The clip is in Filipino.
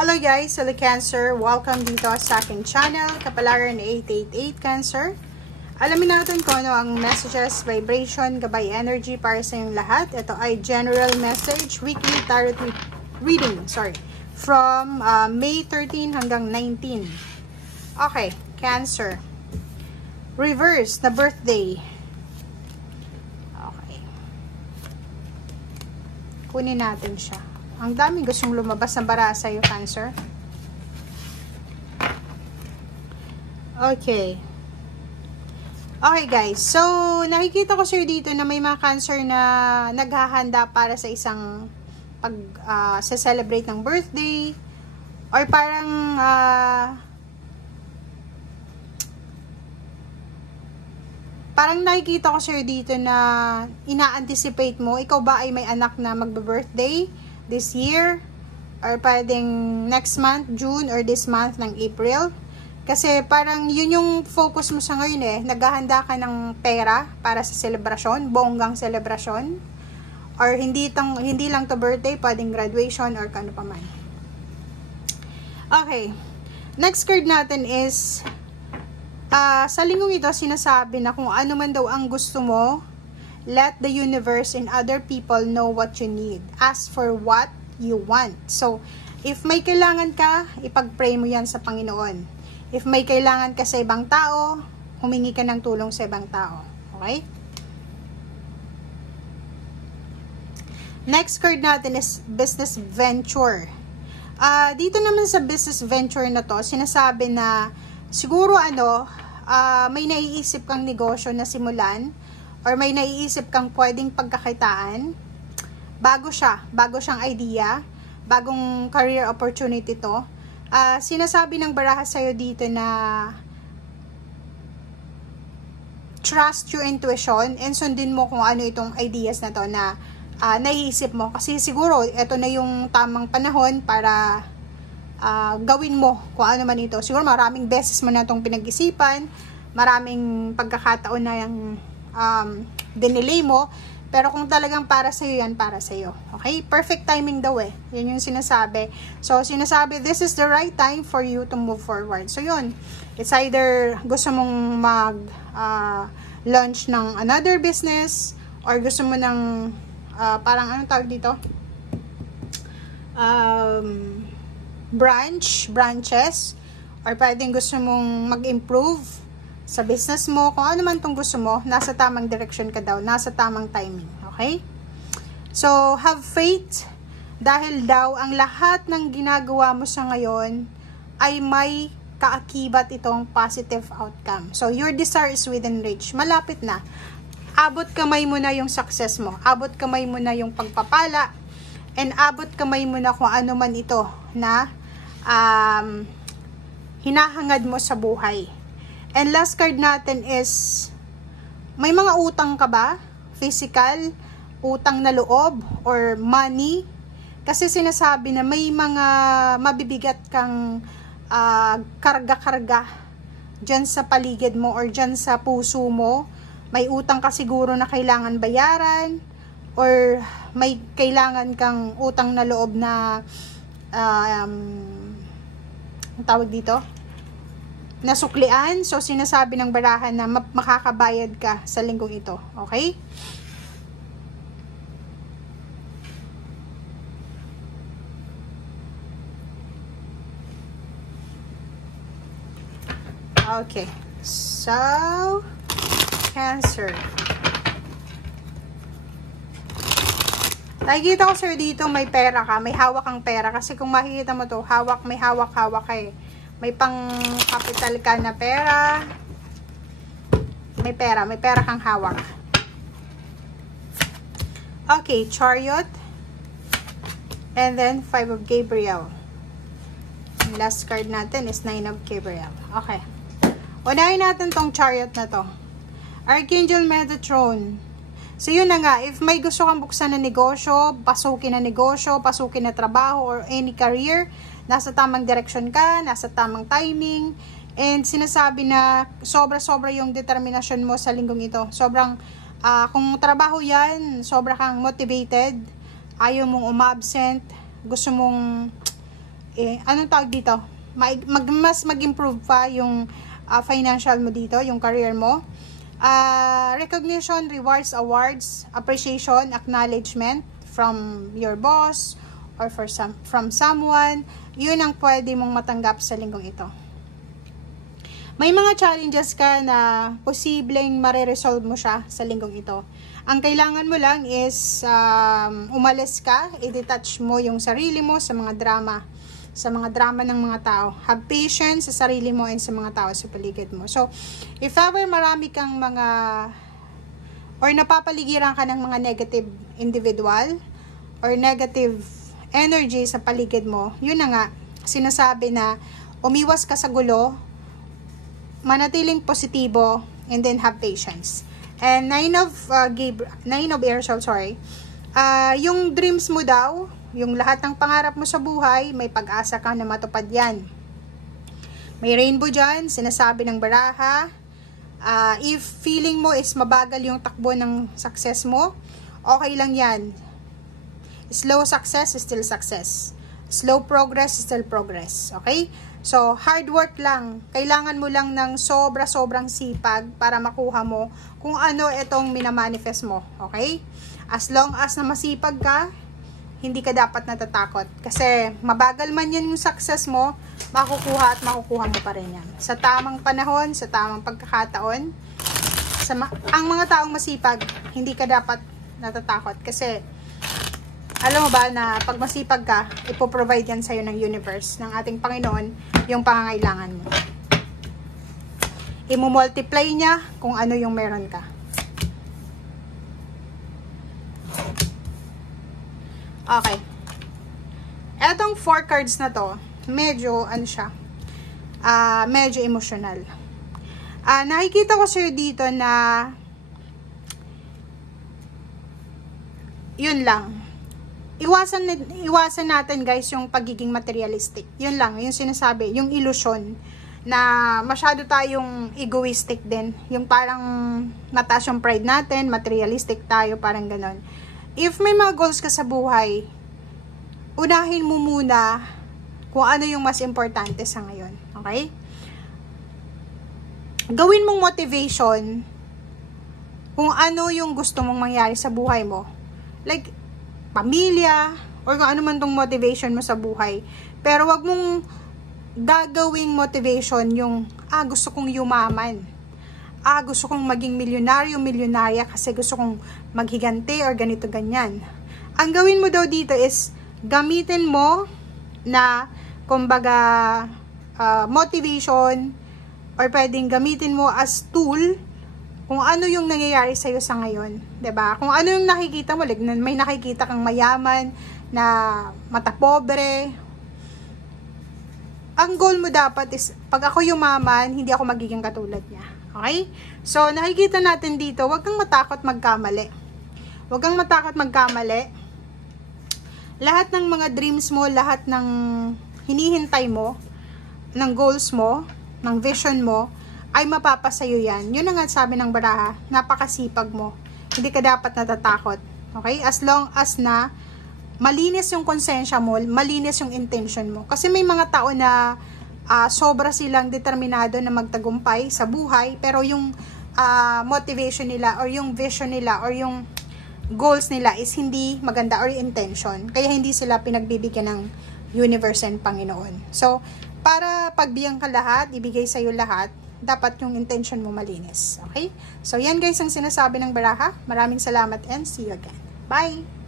Hello guys, hello Cancer. Welcome dito sa aking channel, Kapalaran 888 Cancer. Alamin natin kung ano ang messages, vibration, gabay energy para sa inyong lahat. Ito ay general message, weekly tarot reading, from May 13 hanggang 19. Okay, Cancer. Reverse na birthday. Okay. Kunin natin siya. Ang daming gustong lumabas ng bara sa iyo, Cancer. Okay. Okay, guys. So, nakikita ko sir dito na may mga Cancer na naghahanda para sa isang sa-celebrate ng birthday. Or parang nakikita ko sir dito na ina-anticipate mo, ikaw ba ay may anak na magbe-birthday this year, or pwedeng next month, June, or this month ng April. Kasi parang yun yung focus mo sa ngayon naghahanda ka ng pera para sa selebrasyon, bonggang selebrasyon, or hindi lang to birthday, pwedeng graduation, or kano pa man. Okay, next card natin is, sa linggong ito, sinasabi na kung ano man daw ang gusto mo, let the universe and other people know what you need. Ask for what you want. So, if may kailangan ka, ipag-pray mo yan sa Panginoon. If may kailangan ka sa ibang tao, humingi ka ng tulong sa ibang tao. Okay? Next card natin is business venture. Dito naman sa business venture na to, sinasabi na siguro may naiisip kang negosyo na simulan, or may naiisip kang pwedeng pagkakitaan, bago siyang idea, bagong career opportunity to. Sinasabi ng baraha sa'yo dito na trust your intuition and sundin mo kung ano itong ideas na to na naiisip mo. Kasi siguro, ito na yung tamang panahon para gawin mo kung ano man ito. Siguro maraming beses mo na itong pinag-isipan, maraming pagkakataon na yung dinelay mo, pero kung talagang para sa'yo yan, para sa'yo. Okay? Perfect timing daw Yan yung sinasabi. So, sinasabi, this is the right time for you to move forward. So, yun. It's either gusto mong launch ng another business, or gusto mo ng, parang anong tawag dito? Branches, or pwedeng gusto mong mag-improve sa business mo, kung ano man itong gusto mo, nasa tamang direction ka daw, nasa tamang timing, okay? So, have faith, dahil daw, ang lahat ng ginagawa mo sa ngayon, ay may kaakibat itong positive outcome. So, your desire is within reach. Malapit na. Abot kamay mo na yung success mo. Abot kamay mo na yung pagpapala, and abot kamay mo na kung ano man ito, na hinahangad mo sa buhay. And last card natin is, may mga utang ka ba? Physical, utang na loob, or money? Kasi sinasabi na may mga mabibigat kang karga-karga dyan sa paligid mo, or dyan sa puso mo. May utang ka siguro na kailangan bayaran, or may kailangan kang utang na loob na ang tawag dito? Nasuklian. So, sinasabi ng barahan na makakabayad ka sa linggong ito. Okay? Okay. So, Cancer. Nakikita ko sir dito may pera ka, may hawak kang pera. Kasi kung makikita mo to, may hawak ka May pang capital ka na pera. May pera kang hawak. Okay, Chariot. And then 5 of Gabriel. Yung last card natin is 9 of Gabriel. Okay. Unahin natin tong Chariot na to. Archangel Metatron. So yun na nga, if may gusto kang buksan na negosyo, pasukin na trabaho, or any career, nasa tamang direction ka, nasa tamang timing, and sinasabi na sobra-sobra yung determinasyon mo sa linggong ito. Sobrang, kung trabaho yan, sobra kang motivated, ayaw mong umabsent, gusto mong anong tawag dito? Mas mag-improve pa yung financial mo dito, yung career mo. Recognition, rewards, awards, appreciation, acknowledgement from your boss or from someone. Yun ang pwede mong matanggap sa linggong ito. May mga challenges ka na posibleng mare-resolve mo siya sa linggong ito. Ang kailangan mo lang is umalis ka, i-detach mo yung sarili mo sa mga drama ng mga tao. Have patience sa sarili mo and sa mga tao sa paligid mo. So, if ever marami kang mga or napapaligiran ka ng mga negative individual or negative energy sa paligid mo, yun na nga, sinasabi na umiwas ka sa gulo, manatiling positibo, and then have patience. And Nine of Air, yung dreams mo daw, yung lahat ng pangarap mo sa buhay, may pag-asa ka na matupad yan. May rainbow dyan, sinasabi ng baraha. If feeling mo is mabagal yung takbo ng success mo, okay lang yan. Slow success is still success. Slow progress is still progress. Okay? So, hard work lang. Kailangan mo lang ng sobrang sipag para makuha mo kung ano itong minamanifest mo. Okay? As long as na masipag ka, hindi ka dapat natatakot. Kasi mabagal man yan yung success mo, makukuha mo pa rin yan. Sa tamang panahon, sa tamang pagkakataon, ang mga taong masipag, hindi ka dapat natatakot. Kasi, alam mo ba na pag masipag ka, ipoprovide yan sa'yo ng universe, ng ating Panginoon, yung pangangailangan mo. Imo-multiply niya kung ano yung meron ka. Okay. Etong 4 cards na to, medyo, medyo emotional. Nakikita ko sa'yo dito na, yun lang. Iwasan natin guys yung pagiging materialistic. Yun lang, yung sinasabi, yung illusion na masyado tayong egoistic din. Yung parang mataas yung pride natin, materialistic tayo, parang ganon. If may mga goals ka sa buhay, unahin mo muna kung ano yung mas importante sa ngayon. Okay? Gawin mong motivation kung ano yung gusto mong mangyari sa buhay mo. Like, pamilya, or kung ano man tong motivation mo sa buhay. Pero wag mong gagawing motivation yung, gusto kong yumaman. Gusto kong maging milyonarya kasi gusto kong maghigante or ganito ganyan. Ang gawin mo daw dito is, gamitin mo na, kumbaga, motivation, or pwedeng gamitin mo as tool, kung ano yung nangyayari sa'yo sa ngayon. 'Di ba? Kung ano yung nakikita mo, like, may nakikita kang mayaman, na mata pobre. Ang goal mo dapat is, pag ako yumaman, hindi ako magiging katulad niya. Okay? So, nakikita natin dito, huwag kang matakot magkamali. Huwag kang matakot magkamali. Lahat ng mga dreams mo, lahat ng hinihintay mo, ng goals mo, ng vision mo, ay mapapasayo yan. Yun ang nga sabi ng baraha, napakasipag mo. Hindi ka dapat natatakot. Okay? As long as na malinis yung konsensya mo, malinis yung intention mo. Kasi may mga tao na sobra silang determinado na magtagumpay sa buhay, pero yung motivation nila, or yung vision nila, or yung goals nila is hindi maganda, or intention. Kaya hindi sila pinagbibigyan ng universe and Panginoon. So, para pagbigyan ka lahat, ibigay sa'yo lahat, dapat yung intention mo malinis. Okay? So, yan guys ang sinasabi ng baraha. Maraming salamat and see you again. Bye!